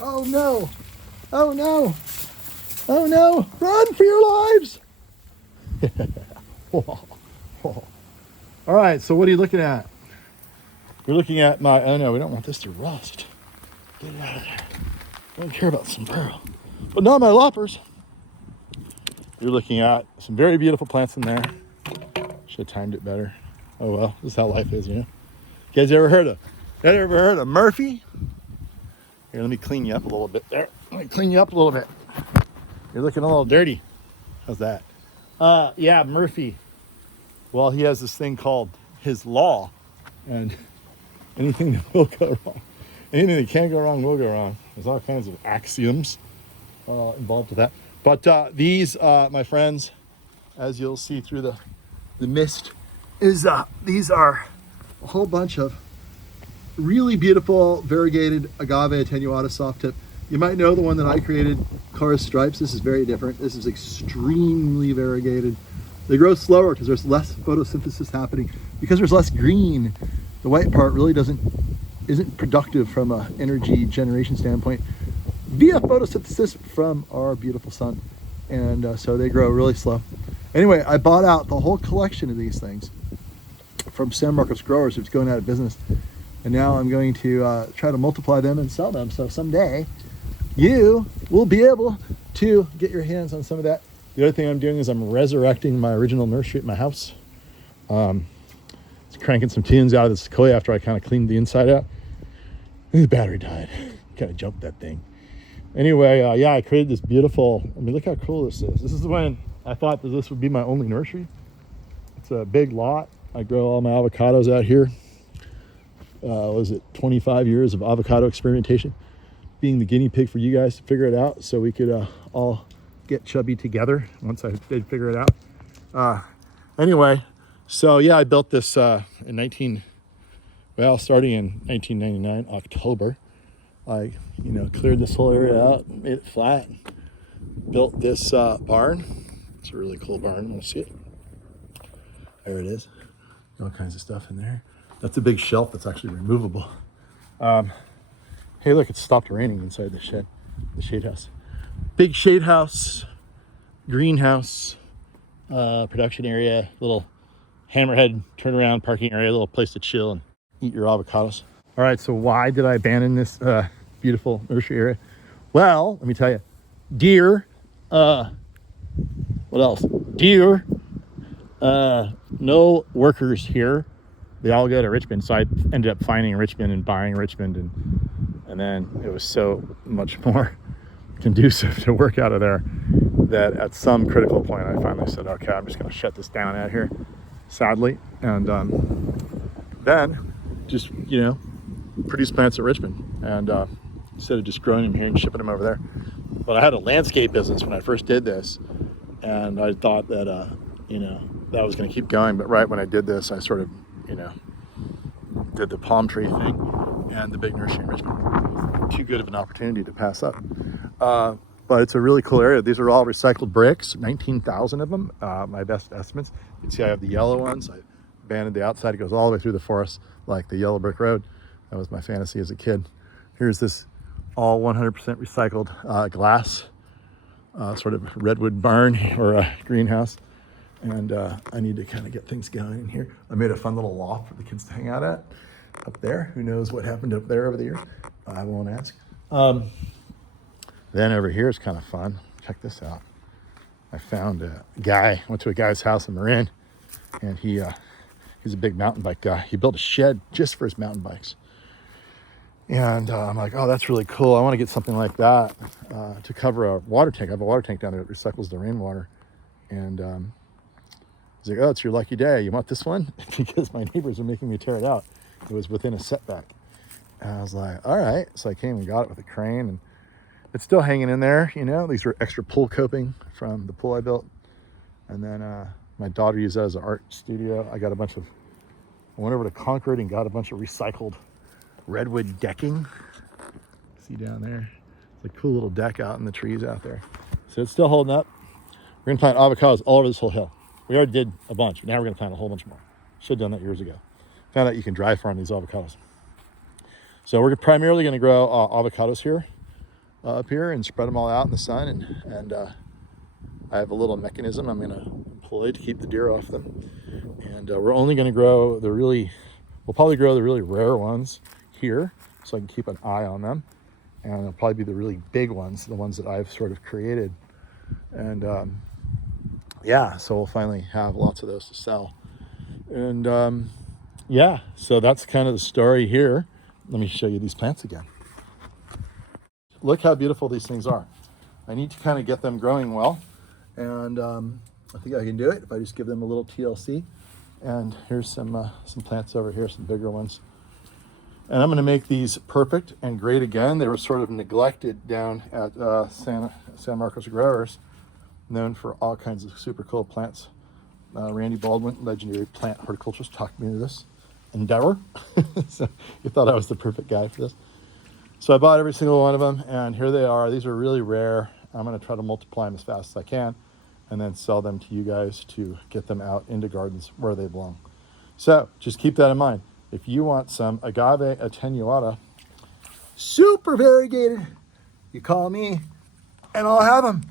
Oh no! Oh no! Oh no! Run for your lives! Whoa. Whoa. All right, so what are you looking at? You're looking at my, oh no, we don't want this to rust. Get it out of there. I don't care about sombrero. But not my loppers. You're looking at some very beautiful plants in there. Should have timed it better. Oh well, this is how life is, you know. You guys ever heard of Murphy? Here, let me clean you up a little bit there. Let me clean you up a little bit. You're looking a little dirty. How's that? Yeah, Murphy. Well, he has this thing called his law, and anything that will go wrong, anything that can go wrong will go wrong. There's all kinds of axioms involved with that. But these, my friends, as you'll see through the mist, is these are a whole bunch of really beautiful variegated agave attenuata soft tip. You might know the one that I created, Chorus Stripes. This is very different. This is extremely variegated. They grow slower because there's less photosynthesis happening. Because there's less green, the white part really isn't productive from an energy generation standpoint via photosynthesis from our beautiful sun. And so they grow really slow. Anyway, I bought out the whole collection of these things from San Marcos Growers, who's going out of business. And now I'm going to try to multiply them and sell them. So someday you will be able to get your hands on some of that. The other thing I'm doing is I'm resurrecting my original nursery at my house. It's cranking some tunes out of the Sequoia after I kind of cleaned the inside out. And the battery died. Kind of jumped that thing. Anyway, yeah, I created this beautiful, I mean, look how cool this is. This is when I thought that this would be my only nursery. It's a big lot. I grow all my avocados out here. Was it 25 years of avocado experimentation, being the guinea pig for you guys to figure it out so we could all get chubby together once I did figure it out. Anyway, so yeah, I built this starting in 1999, October. I, cleared this whole area out, made it flat, built this barn. It's a really cool barn. Want to see it? There it is. All kinds of stuff in there. That's a big shelf that's actually removable. Hey, look, it stopped raining inside the shade house. Big shade house, greenhouse, production area, little hammerhead turnaround parking area, little place to chill and eat your avocados. All right, so why did I abandon this beautiful nursery area? Well, let me tell you, deer, what else? Deer, no workers here. They all go to Richmond, so I ended up finding Richmond and buying Richmond, and then it was so much more conducive to work out of there that at some critical point I finally said, okay, I'm just going to shut this down out here, sadly, and then just produce plants at Richmond, and instead of just growing them here and shipping them over there. But I had a landscape business when I first did this, and I thought that that was going to keep going. But right when I did this, I sort of did the palm tree thing and the big nursery in Richmond. Too good of an opportunity to pass up. But it's a really cool area. These are all recycled bricks, 19,000 of them, my best estimates. You can see I have the yellow ones. I banded the outside. It goes all the way through the forest like the yellow brick road. That was my fantasy as a kid. Here's this all 100% recycled glass, sort of redwood barn or a greenhouse. And I need to kind of get things going in here. I made a fun little loft for the kids to hang out at up there. Who knows what happened up there over the years? I won't ask. Then over here is kind of fun. Check this out. I found a guy, went to a guy's house in Marin, and he's a big mountain bike guy. He built a shed just for his mountain bikes. And I'm like, oh, that's really cool. I want to get something like that to cover a water tank. I have a water tank down there that recycles the rainwater. And he's like, oh, it's your lucky day. You want this one? Because my neighbors are making me tear it out. It was within a setback. And I was like, all right. So I came and got it with a crane, and it's still hanging in there. These were extra pool coping from the pool I built. And then my daughter used that as an art studio. I went over to Concord and got a bunch of recycled redwood decking. See down there? It's a cool little deck out in the trees out there. So it's still holding up. We're gonna plant avocados all over this whole hill. We already did a bunch, but now we're gonna plant a whole bunch more. Should have done that years ago. Found out you can dry farm these avocados. So we're primarily gonna grow avocados here. up here and spread them all out in the sun. And I have a little mechanism I'm going to employ to keep the deer off them. And we're only going to grow we'll probably grow the really rare ones here so I can keep an eye on them. And it'll probably be the really big ones, the ones that I've sort of created. And yeah, so we'll finally have lots of those to sell. And yeah, so that's kind of the story here. Let me show you these plants again. Look how beautiful these things are. I need to kind of get them growing well. And I think I can do it if I just give them a little TLC. And here's some plants over here, some bigger ones. And I'm going to make these perfect and great again. They were sort of neglected down at San Marcos Growers, known for all kinds of super cool plants. Randy Baldwin, legendary plant horticulturist, talked me into this endeavor. So he thought I was the perfect guy for this. So I bought every single one of them, and here they are. These are really rare. I'm going to try to multiply them as fast as I can and then sell them to you guys to get them out into gardens where they belong. So just keep that in mind. If you want some Agave Attenuata, super variegated, you call me and I'll have them.